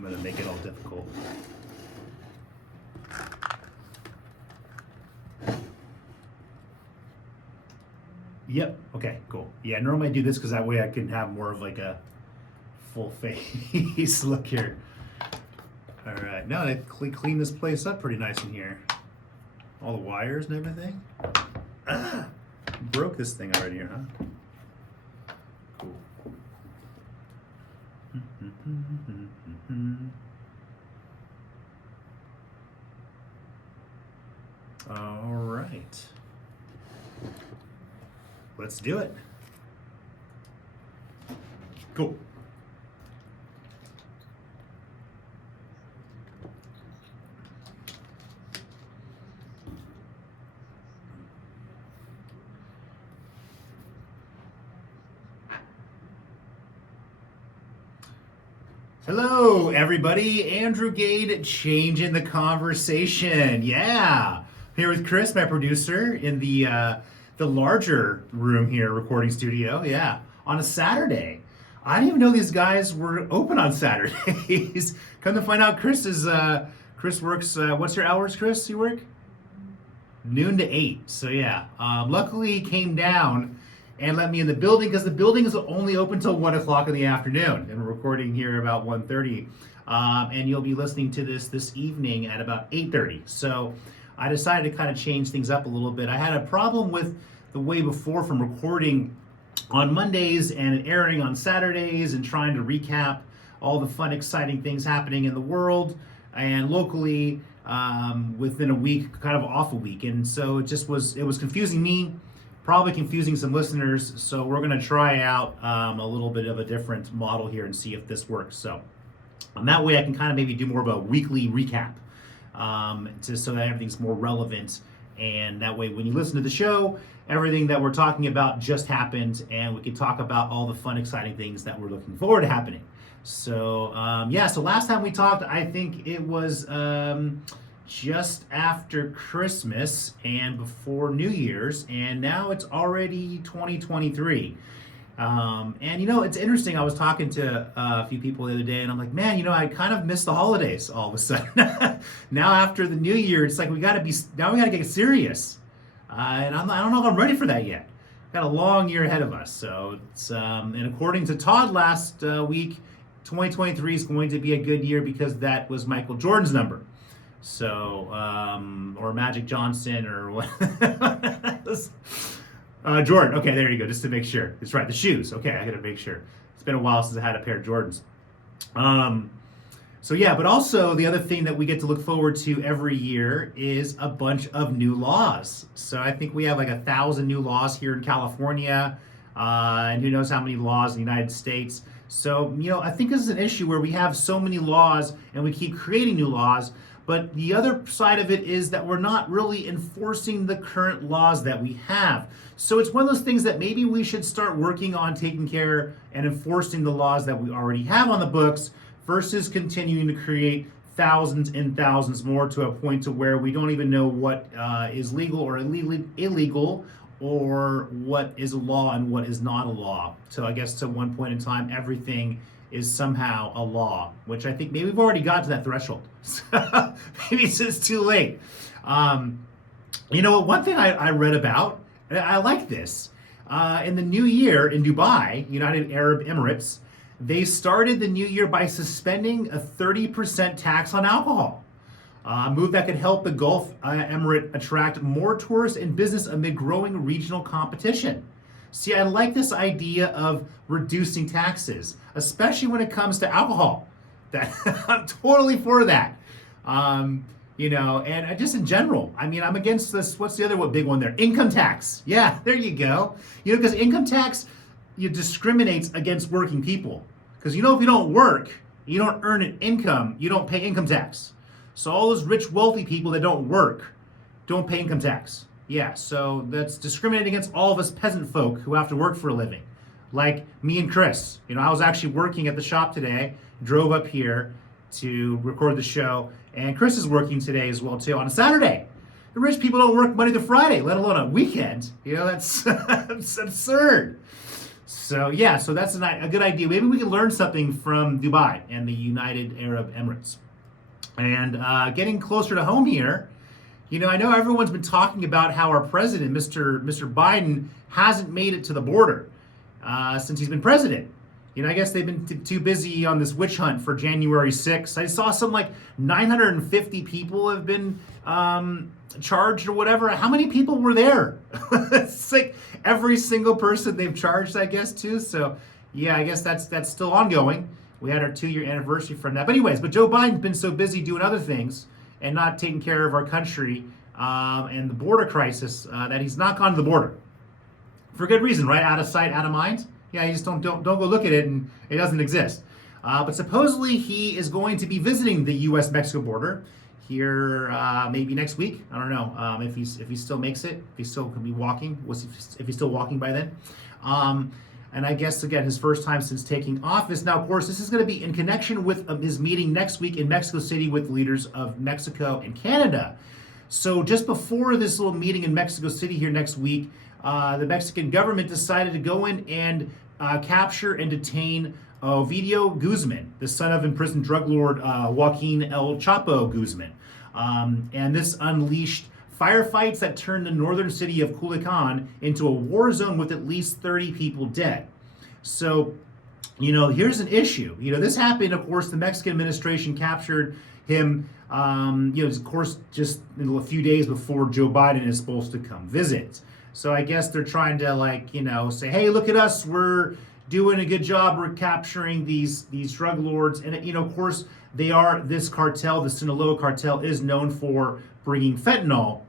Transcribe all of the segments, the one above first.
I'm gonna make it all difficult. Yep, okay, cool. Yeah, normally I do this because that way I can have more of like a full face look here. All right, now I clean this place up pretty nice in here. All the wires and everything. Ah, broke this thing already here, huh? Cool. All right. Let's do it. Cool. Hello, everybody. Andrew Gade, changing the conversation. Yeah, here with Chris, my producer, in the larger room here, recording studio. Yeah, on a Saturday. I didn't even know these guys were open on Saturdays. Come to find out, Chris works. What's your hours, Chris? You work noon to 8. So yeah, luckily he came down and let me in the building because the building is only open till 1 o'clock in the afternoon, and we're recording here about 1:30. And you'll be listening to this evening at about 8:30. So I decided to kind of change things up a little bit. I had a problem with the way before from recording on Mondays and airing on Saturdays and trying to recap all the fun, exciting things happening in the world and locally within a week, kind of off a week. And so it was confusing me, probably confusing some listeners. So we're going to try out a little bit of a different model here and see if this works. So that way I can kind of maybe do more of a weekly recap so that everything's more relevant. And that way when you listen to the show, everything that we're talking about just happened, and we can talk about all the fun, exciting things that we're looking forward to happening. So so last time we talked, I think it was just after Christmas and before New Year's, and now it's already 2023. And it's interesting. I was talking to a few people the other day, and I'm like, man, I kind of miss the holidays all of a sudden. Now after the New Year, it's like we got to get serious. And I don't know if I'm ready for that yet. Got a long year ahead of us. So it's and according to Todd last week, 2023 is going to be a good year because that was Michael Jordan's number. So or Magic Johnson or what. Jordan. Okay, there you go. Just to make sure. It's right. The shoes. Okay, I got to make sure. It's been a while since I had a pair of Jordans. So yeah, but also the other thing that we get to look forward to every year is a bunch of new laws. So I think we have like 1,000 new laws here in California, and who knows how many laws in the United States. So, I think this is an issue where we have so many laws and we keep creating new laws, but the other side of it is that we're not really enforcing the current laws that we have. So it's one of those things that maybe we should start working on taking care and enforcing the laws that we already have on the books versus continuing to create thousands and thousands more to a point to where we don't even know what is legal or illegal or what is a law and what is not a law. So I guess to one point in time, everything is somehow a law, which I think maybe we've already got to that threshold. Maybe it's just too late. One thing I read about, and I like this, in the new year in Dubai, United Arab Emirates, they started the new year by suspending a 30% tax on alcohol. A move that could help the Gulf Emirate attract more tourists and business amid growing regional competition. See, I like this idea of reducing taxes, especially when it comes to alcohol. I'm totally for that. And just in general, I'm against this. What's the other big one there? Income tax. Yeah, there you go. Because income tax, discriminates against working people. Because if you don't work, you don't earn an income, you don't pay income tax. So all those rich, wealthy people that don't work don't pay income tax. Yeah, so that's discriminating against all of us peasant folk who have to work for a living. Like me and Chris. I was actually working at the shop today, drove up here to record the show, and Chris is working today as well too on a Saturday. The rich people don't work Monday to Friday, let alone a weekend. That's, that's absurd. So yeah, so that's a good idea. Maybe we can learn something from Dubai and the United Arab Emirates. And getting closer to home here, I know everyone's been talking about how our president, Mr. Biden, hasn't made it to the border since he's been president. I guess they've been too busy on this witch hunt for January 6th. I saw some like 950 people have been charged or whatever. How many people were there? It's like every single person they've charged, I guess, too. So yeah, I guess that's still ongoing. We had our 2-year anniversary from that. But anyways, Joe Biden's been so busy doing other things and not taking care of our country and the border crisis that he's not gone to the border. For good reason, right? Out of sight, out of mind. Yeah, you just don't go look at it and it doesn't exist. But supposedly he is going to be visiting the U.S.-Mexico border here maybe next week. I don't know if he still makes it, if he still can be walking, if he's still walking by then. And I guess, again, his first time since taking office. Now, of course, this is going to be in connection with his meeting next week in Mexico City with leaders of Mexico and Canada. So just before this little meeting in Mexico City here next week, the Mexican government decided to go in and capture and detain Ovidio Guzman, the son of imprisoned drug lord Joaquin El Chapo Guzman. And this unleashed firefights that turned the northern city of Culiacan into a war zone with at least 30 people dead. So, here's an issue. This happened, of course, the Mexican administration captured him, of course, just a few days before Joe Biden is supposed to come visit. So I guess they're trying to say, hey, look at us, we're doing a good job, we're capturing these drug lords. And of course, this cartel, the Sinaloa cartel, is known for bringing fentanyl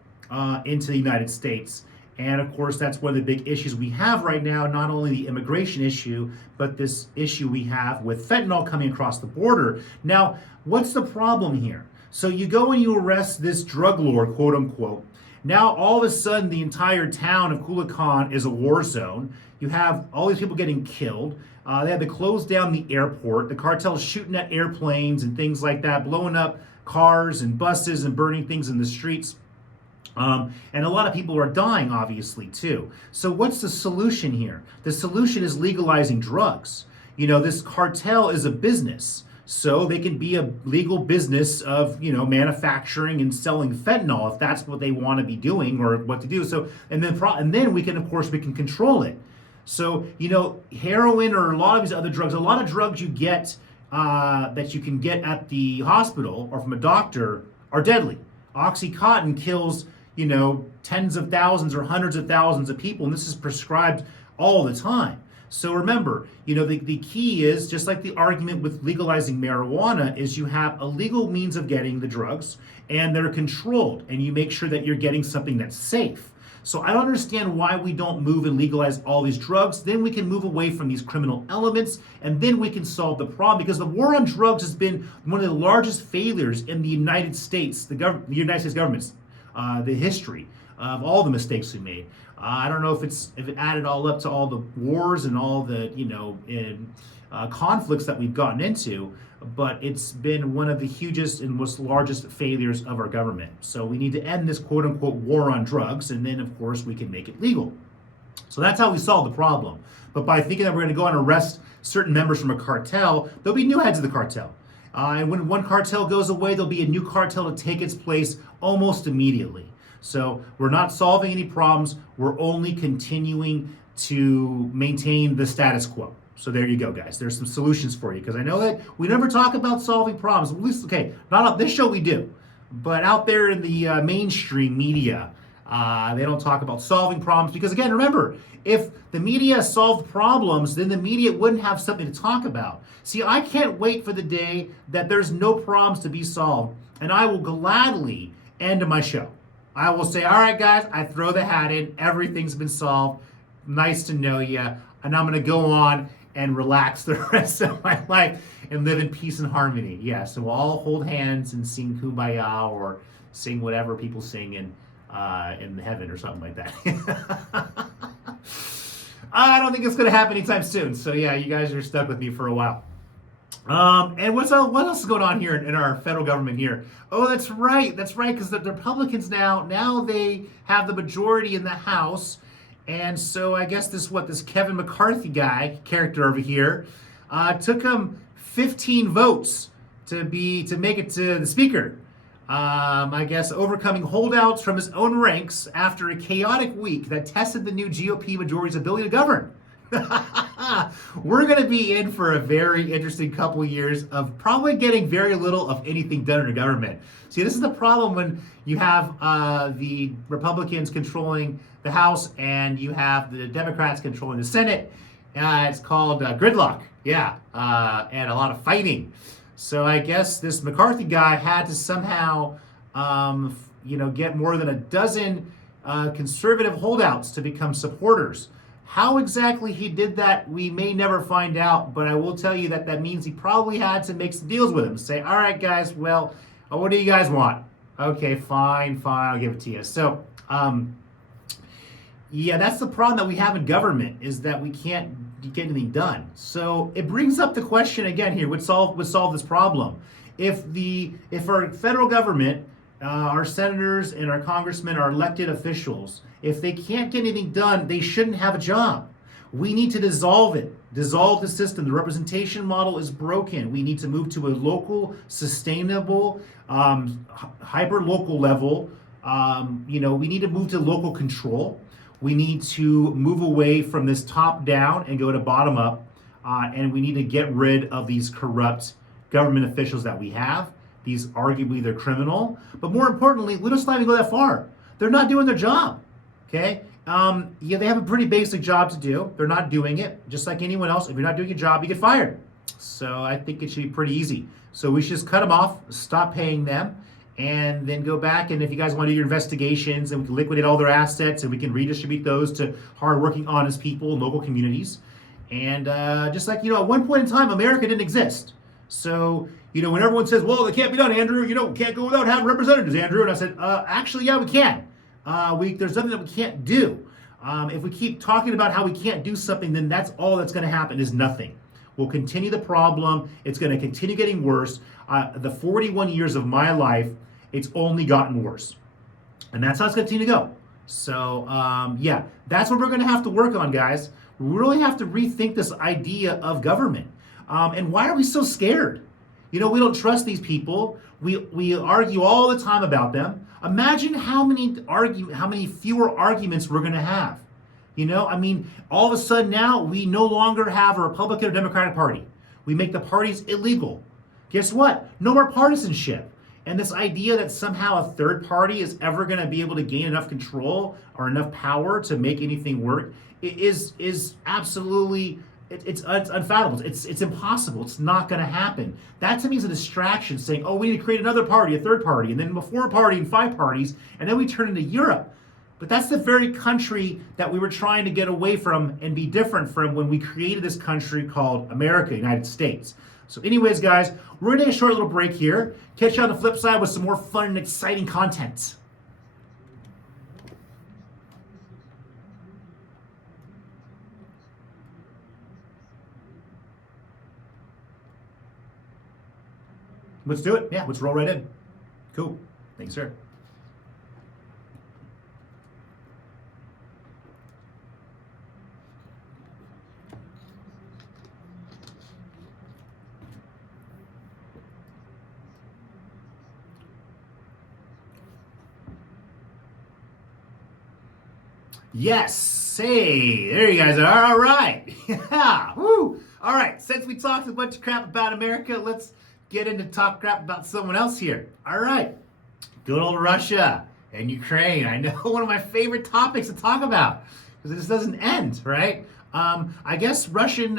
into the United States. And of course, that's one of the big issues we have right now, not only the immigration issue, but this issue we have with fentanyl coming across the border. Now, what's the problem here? So you go and you arrest this drug lord, quote unquote. Now, all of a sudden, the entire town of Culiacan is a war zone. You have all these people getting killed. They had to close down the airport. The cartel's shooting at airplanes and things like that, blowing up cars and buses and burning things in the streets. And a lot of people are dying, obviously, too. So what's the solution here? The solution is legalizing drugs. This cartel is a business. So they can be a legal business of, manufacturing and selling fentanyl if that's what they want to be doing or what to do. So, and then we can control it. So, heroin or a lot of these other drugs, a lot of drugs you get that you can get at the hospital or from a doctor are deadly. Oxycontin kills, tens of thousands or hundreds of thousands of people, and this is prescribed all the time. So remember, the key is, just like the argument with legalizing marijuana, is you have a legal means of getting the drugs and they're controlled and you make sure that you're getting something that's safe. So I don't understand why we don't move and legalize all these drugs. Then we can move away from these criminal elements and then we can solve the problem, because the war on drugs has been one of the largest failures in the United States, the United States government's the history of all the mistakes we made. I don't know if it added all up to all the wars and all the conflicts that we've gotten into, but it's been one of the hugest and most largest failures of our government. So we need to end this quote unquote war on drugs, and then of course we can make it legal. So that's how we solve the problem. But by thinking that we're going to go and arrest certain members from a cartel, there'll be new heads of the cartel. And when one cartel goes away, there'll be a new cartel to take its place almost immediately. So we're not solving any problems. We're only continuing to maintain the status quo. So there you go, guys. There's some solutions for you, because I know that we never talk about solving problems. At least, okay, not on this show we do, but out there in the mainstream media, they don't talk about solving problems, because again, remember, if the media solved problems, then the media wouldn't have something to talk about. See, I can't wait for the day that there's no problems to be solved, and I will gladly end my show. I will say, all right, guys, I throw the hat in. Everything's been solved. Nice to know you. And I'm going to go on and relax the rest of my life and live in peace and harmony. Yeah, so we'll all hold hands and sing Kumbaya or sing whatever people sing in heaven or something like that. I don't think it's going to happen anytime soon. So yeah, you guys are stuck with me for a while. And what else is going on here in our federal government here? Oh, that's right, because the Republicans now they have the majority in the House, And so I guess this Kevin McCarthy guy character over here took him 15 votes to make it to the speaker. I guess overcoming holdouts from his own ranks after a chaotic week that tested the new GOP majority's ability to govern. We're going to be in for a very interesting couple of years of probably getting very little of anything done in the government. See, this is the problem when you have the Republicans controlling the House and you have the Democrats controlling the Senate. It's called gridlock, yeah, and a lot of fighting. So I guess this McCarthy guy had to somehow, get more than a dozen conservative holdouts to become supporters. How exactly he did that, we may never find out, but I will tell you that means he probably had to make some deals with them. Say, all right, guys, well, what do you guys want? Okay, fine, I'll give it to you. So, yeah, that's the problem that we have in government, is that we can't get anything done. So it brings up the question again here, would solve this problem. If our federal government, our senators and our congressmen are elected officials, if they can't get anything done, they shouldn't have a job. We need to dissolve the system. The representation model is broken. We need to move to a local, sustainable, hyper-local level. We need to move to local control. We need to move away from this top-down and go to bottom-up, and we need to get rid of these corrupt government officials that we have. These arguably they're criminal, but more importantly, let us not even go that far. They're not doing their job. Okay? They have a pretty basic job to do. They're not doing it. Just like anyone else, if you're not doing your job, you get fired. So I think it should be pretty easy. So we should just cut them off, stop paying them, and then go back. And if you guys want to do your investigations, and we can liquidate all their assets, and we can redistribute those to hardworking, honest people in local communities. And just like, at one point in time, America didn't exist. So, when everyone says, well, it can't be done, Andrew, we can't go without having representatives, Andrew. And I said, actually, yeah, we can. There's nothing that we can't do. If we keep talking about how we can't do something, then that's all that's going to happen is nothing. We'll continue the problem. It's going to continue getting worse. The 41 years of my life, it's only gotten worse. And that's how it's going to continue to go. So, that's what we're going to have to work on, guys. We really have to rethink this idea of government. And why are we so scared? We don't trust these people. We argue all the time about them. Imagine how many fewer arguments we're going to have. All of a sudden now we no longer have a Republican or Democratic Party. We make the parties illegal. Guess what? No more partisanship. And this idea that somehow a third party is ever going to be able to gain enough control or enough power to make anything work is absolutely. It's unfathomable. It's impossible. It's not going to happen. That to me is a distraction, saying, oh, we need to create another party, a third party, and then a fourth party and five parties, and then we turn into Europe. But that's the very country that we were trying to get away from and be different from when we created this country called America, United States. So anyways, guys, we're going to take a short little break here. Catch you on the flip side with some more fun and exciting content. Let's do it. Yeah, let's roll right in. Cool. Thanks, sir. Yes. Hey, there you guys are. All right. Yeah. Woo. All right. Since we talked a bunch of crap about America, let's get into talk crap about someone else here. All right. Good old Russia and Ukraine. I know one of my favorite topics to talk about because it just doesn't end, right? I guess Russian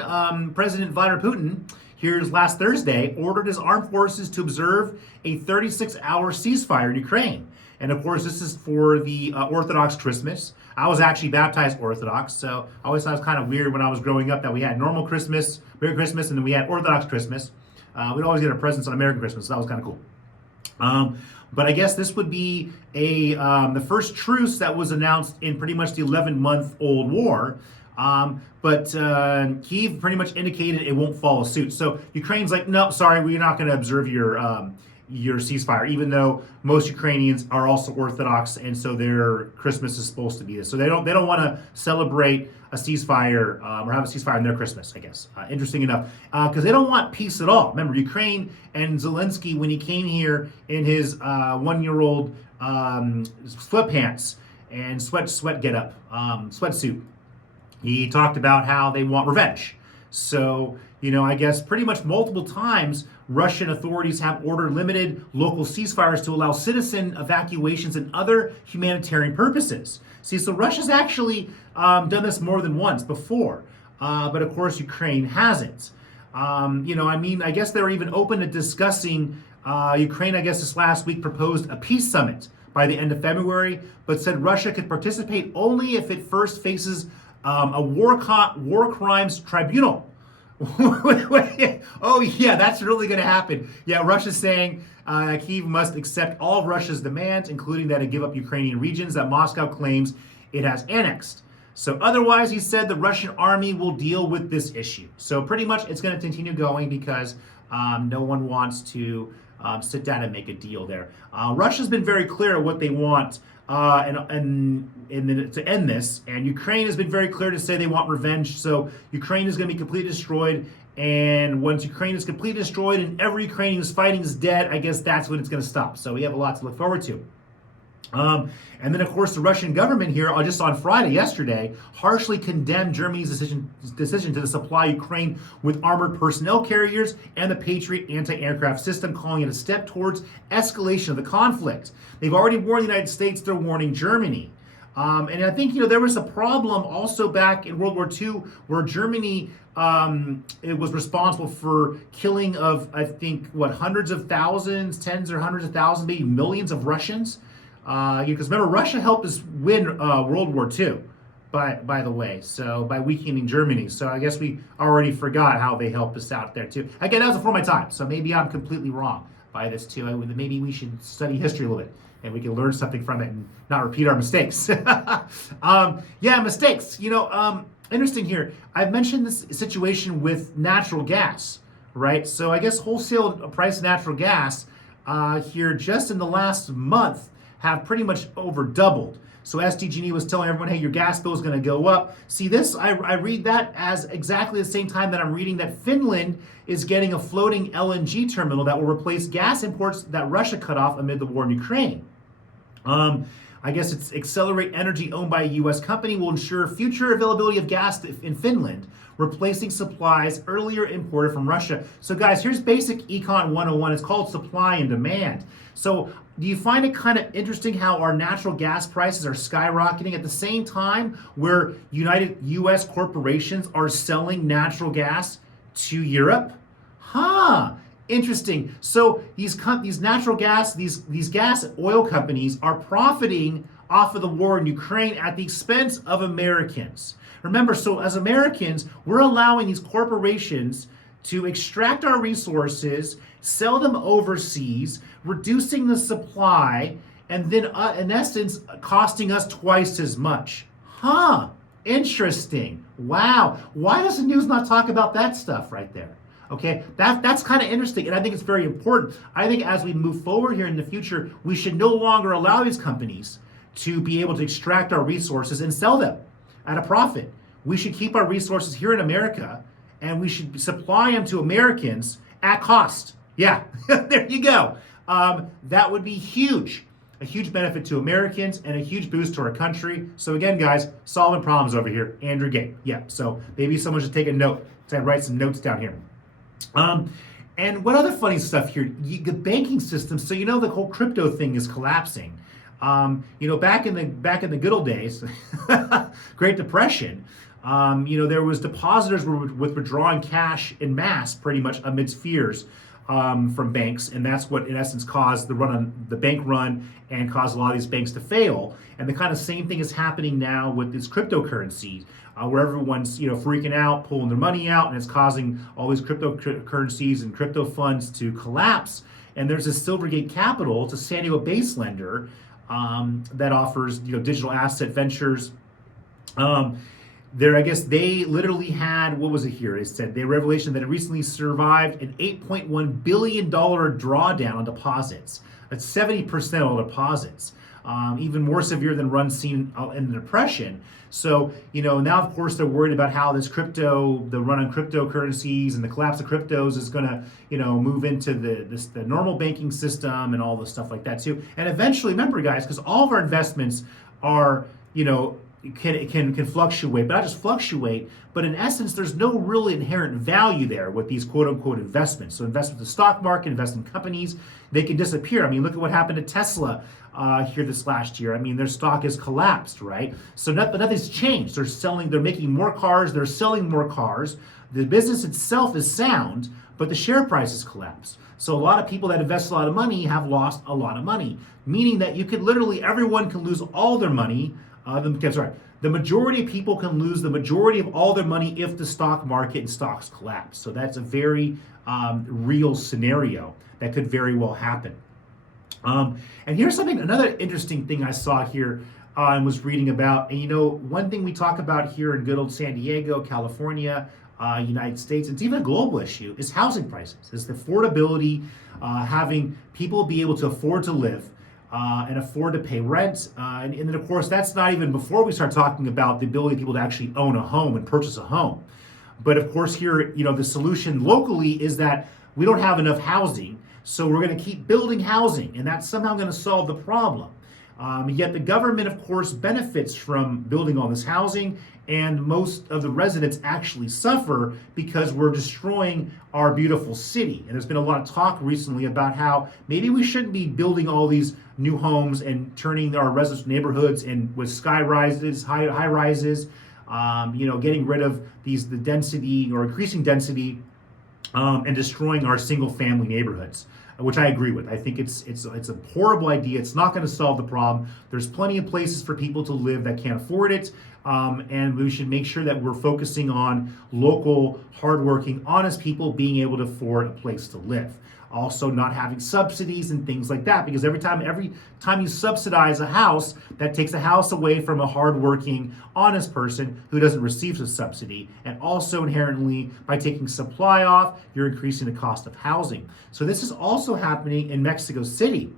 President Vladimir Putin here last Thursday ordered his armed forces to observe a 36-hour ceasefire in Ukraine. And of course, this is for the Orthodox Christmas. I was actually baptized Orthodox, so I always thought it was kind of weird when I was growing up that we had normal Christmas, Merry Christmas, and then we had Orthodox Christmas. We'd always get our presents on American Christmas, so that was kind of cool. But I guess this would be the first truce that was announced in pretty much the 11-month-old war. But Kyiv pretty much indicated it won't follow suit. So Ukraine's like, no, sorry, we're not going to observe your your ceasefire, even though most Ukrainians are also Orthodox, and so their Christmas is supposed to be this. So they don't want to celebrate a ceasefire or have a ceasefire in their Christmas, I guess. Interesting enough, because they don't want peace at all. Remember, Ukraine and Zelensky, when he came here in his 1-year-old sweatpants and sweat getup, sweatsuit, he talked about how they want revenge. So, I guess pretty much multiple times Russian authorities have ordered limited local ceasefires to allow citizen evacuations and other humanitarian purposes. See, so Russia's actually done this more than once before, but of course Ukraine hasn't. I guess they're even open to discussing. Ukraine, I guess this last week proposed a peace summit by the end of February, but said Russia could participate only if it first faces a war crimes tribunal. Oh yeah, that's really going to happen. Yeah, Russia's saying Kyiv must accept all of Russia's demands, including that it give up Ukrainian regions that Moscow claims it has annexed. So otherwise, he said the Russian army will deal with this issue. So pretty much it's going to continue going because no one wants to sit down and make a deal there. Russia's been very clear what they want and to end this, and Ukraine has been very clear to say they want revenge. So Ukraine is going to be completely destroyed, and once Ukraine is completely destroyed and every Ukrainian who's fighting is dead, I guess that's when it's going to stop. So we have a lot to look forward to. And then, of course, the Russian government here, just on Friday, yesterday, harshly condemned Germany's decision to supply Ukraine with armored personnel carriers and the Patriot anti-aircraft system, calling it a step towards escalation of the conflict. They've already warned the United States, they're warning Germany. And I think, there was a problem also back in World War II where Germany it was responsible for killing of, I think, hundreds of thousands, tens or hundreds of thousands, maybe millions of Russians. Because remember, Russia helped us win World War II, by the way, so by weakening Germany. So I guess we already forgot how they helped us out there too. Again, that was before my time, so maybe I'm completely wrong by this too. Maybe we should study history a little bit, and we can learn something from it and not repeat our mistakes. Mistakes. Interesting here. I've mentioned this situation with natural gas, right? So I guess wholesale price of natural gas here just in the last month have pretty much over doubled. So SDG&E was telling everyone, hey, your gas bill is going to go up. See this, I read that as exactly the same time that I'm reading that Finland is getting a floating LNG terminal that will replace gas imports that Russia cut off amid the war in Ukraine. I guess it's Accelerate Energy, owned by a U.S. company, will ensure future availability of gas in Finland, replacing supplies earlier imported from Russia. So guys, here's basic Econ 101. It's called supply and demand. So do you find it kind of interesting how our natural gas prices are skyrocketing at the same time where United U.S. corporations are selling natural gas to Europe? Interesting. So these natural gas, these gas oil companies are profiting off of the war in Ukraine at the expense of Americans. Remember, so as Americans, we're allowing these corporations to extract our resources, sell them overseas, reducing the supply, and then in essence costing us twice as much. Interesting. Wow. Why does the news not talk about that stuff right there? Okay, that's kind of interesting, and I think it's very important. I think as we move forward here in the future, we should no longer allow these companies to be able to extract our resources and sell them at a profit. We should keep our resources here in America, and we should supply them to Americans at cost. Yeah, there you go. That would be huge. A huge benefit to Americans and a huge boost to our country. So again, guys, solving problems over here. Andrew Gate. Yeah, so maybe someone should take a note. So I write some notes down here. And what other funny stuff here? The banking system. So the whole crypto thing is collapsing. Back in the good old days, Great Depression. There was depositors with withdrawing cash in mass, pretty much amidst fears from banks, and that's what in essence caused the bank run and caused a lot of these banks to fail. And the kind of same thing is happening now with this cryptocurrency. Where everyone's freaking out, pulling their money out, and it's causing all these cryptocurrencies and crypto funds to collapse. And there's this Silvergate Capital, it's a San Diego-based lender that offers digital asset ventures. there, I guess they literally had, what was it here? It said the revelation that it recently survived an $8.1 billion drawdown on deposits. That's 70% of deposits. Even more severe than runs seen in the Depression. So, now of course they're worried about how this the run on cryptocurrencies and the collapse of cryptos is going to, move into the normal banking system and all the stuff like that too. And eventually, remember guys, because all of our investments are, can fluctuate, but not just fluctuate, but in essence, there's no really inherent value there with these quote unquote investments. So invest with the stock market, invest in companies, they can disappear. I mean, look at what happened to Tesla here this last year. I mean, their stock has collapsed, right? So nothing's changed. They're making more cars, they're selling more cars. The business itself is sound, but the share price has collapsed. So a lot of people that invest a lot of money have lost a lot of money, meaning that everyone can lose all their money. The majority of people can lose the majority of all their money if the stock market and stocks collapse. So that's a very real scenario that could very well happen. And here's another interesting thing I saw here and was reading about. And one thing we talk about here in good old San Diego, California, United States, it's even a global issue, is housing prices. Is the affordability, having people be able to afford to live and afford to pay rent. And then, of course, that's not even before we start talking about the ability of people to actually own a home and purchase a home. But of course, here, the solution locally is that we don't have enough housing. So we're going to keep building housing, and that's somehow going to solve the problem. Yet the government, of course, benefits from building all this housing, and most of the residents actually suffer because we're destroying our beautiful city. And there's been a lot of talk recently about how maybe we shouldn't be building all these new homes and turning our residential neighborhoods and with sky rises, high rises, getting rid of the density or increasing density and destroying our single family neighborhoods, which I agree with. I think it's a horrible idea. It's not going to solve the problem. There's plenty of places for people to live that can't afford it, and we should make sure that we're focusing on local, hardworking, honest people being able to afford a place to live. Also, not having subsidies and things like that, because every time you subsidize a house, that takes a house away from a hardworking, honest person who doesn't receive a subsidy. And also inherently, by taking supply off, you're increasing the cost of housing. So this is also happening in Mexico City.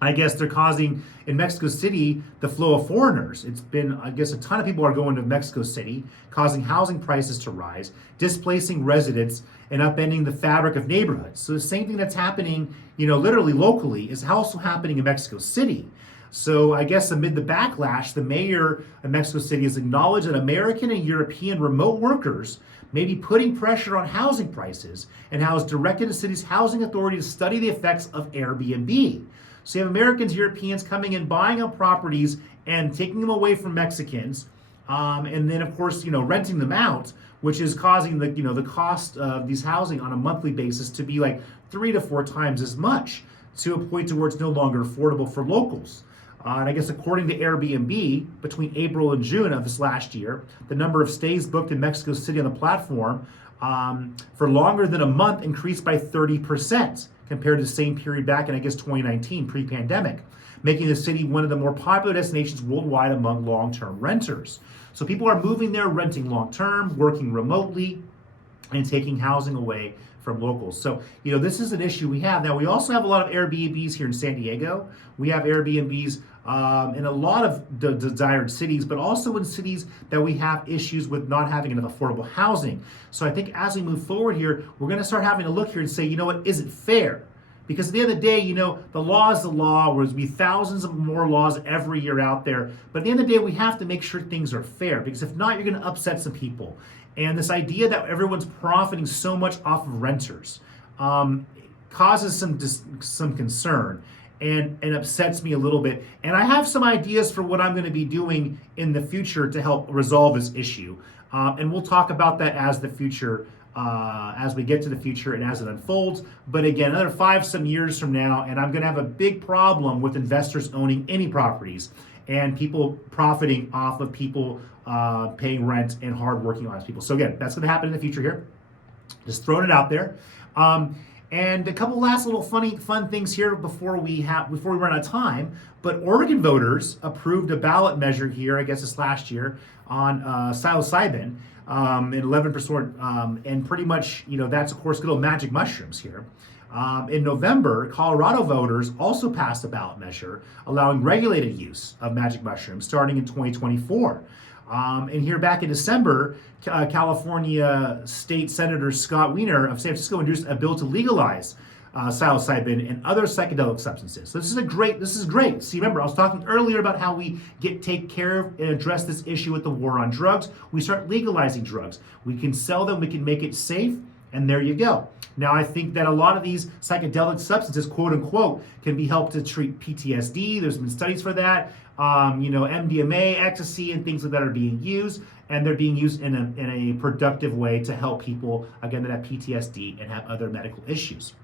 I guess they're causing, in Mexico City, the flow of foreigners. It's been, I guess, a ton of people are going to Mexico City, causing housing prices to rise, displacing residents, and upending the fabric of neighborhoods. So the same thing that's happening, literally locally, is also happening in Mexico City. So I guess amid the backlash, the mayor of Mexico City has acknowledged that American and European remote workers may be putting pressure on housing prices, and has directed the city's housing authority to study the effects of Airbnb. So you have Americans, Europeans coming in, buying up properties and taking them away from Mexicans, and then of course, renting them out, which is causing the cost of these housing on a monthly basis to be like 3 to 4 times as much, to a point to where it's no longer affordable for locals. And I guess according to Airbnb, between April and June of this last year, the number of stays booked in Mexico City on the platform for longer than a month increased by 30% compared to the same period back in, I guess, 2019, pre-pandemic, making the city one of the more popular destinations worldwide among long-term renters. So people are moving there, renting long-term, working remotely, and taking housing away from locals. So, this is an issue we have. Now, we also have a lot of Airbnbs here in San Diego. We have Airbnbs in a lot of desired cities, but also in cities that we have issues with not having enough affordable housing. So I think as we move forward here, we're going to start having to look here and say, is it fair? Because at the end of the day, the law is the law. There's be thousands of more laws every year out there. But at the end of the day, we have to make sure things are fair, because if not, you're going to upset some people. And this idea that everyone's profiting so much off of renters causes some concern and upsets me a little bit. And I have some ideas for what I'm going to be doing in the future to help resolve this issue. And we'll talk about that as the future, as we get to the future and as it unfolds. But again, another 5 some years from now, and I'm going to have a big problem with investors owning any properties and people profiting off of people paying rent and hardworking honest people. So again, that's going to happen in the future here. Just throwing it out there. And a couple last little fun things here before we run out of time. But Oregon voters approved a ballot measure here, I guess this last year, on psilocybin in 11%, and pretty much, that's of course good old magic mushrooms here. In November, Colorado voters also passed a ballot measure allowing regulated use of magic mushrooms starting in 2024. And here back in December, California State Senator Scott Wiener of San Francisco introduced a bill to legalize psilocybin and other psychedelic substances. So this is great. See, remember, I was talking earlier about how we take care of and address this issue with the war on drugs. We start legalizing drugs. We can sell them, we can make it safe, and there you go. Now, I think that a lot of these psychedelic substances, quote unquote, can be helped to treat PTSD. There's been studies for that. MDMA, ecstasy, and things like that are being used, and they're being used in a productive way to help people, again, that have PTSD and have other medical issues.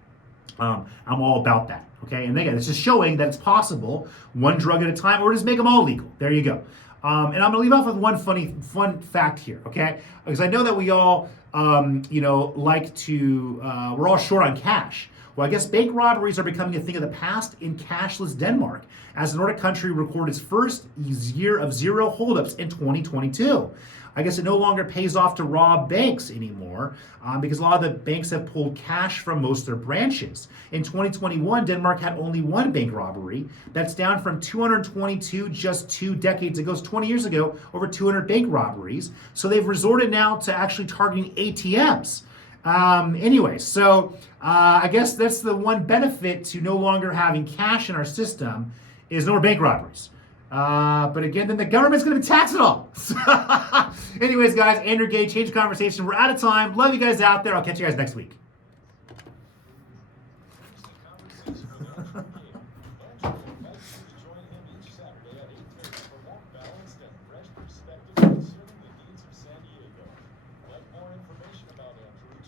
I'm all about that, okay? And again, this is showing that it's possible, one drug at a time, or just make them all legal. There you go. And I'm gonna leave off with one fun fact here, okay? Because I know that we all, like to, we're all short on cash. Well, I guess bank robberies are becoming a thing of the past in cashless Denmark, as the Nordic country recorded its first year of zero holdups in 2022. I guess it no longer pays off to rob banks anymore because a lot of the banks have pulled cash from most of their branches. In 2021, Denmark had only one bank robbery. That's down from 222 just 2 decades ago. So 20 years ago, over 200 bank robberies. So they've resorted now to actually targeting ATMs. So I guess that's the one benefit to no longer having cash in our system is no more bank robberies. But again, then the government's going to tax it all. Anyways, guys, Andrew Gade, Change the Conversation. We're out of time. Love you guys out there. I'll catch you guys next week.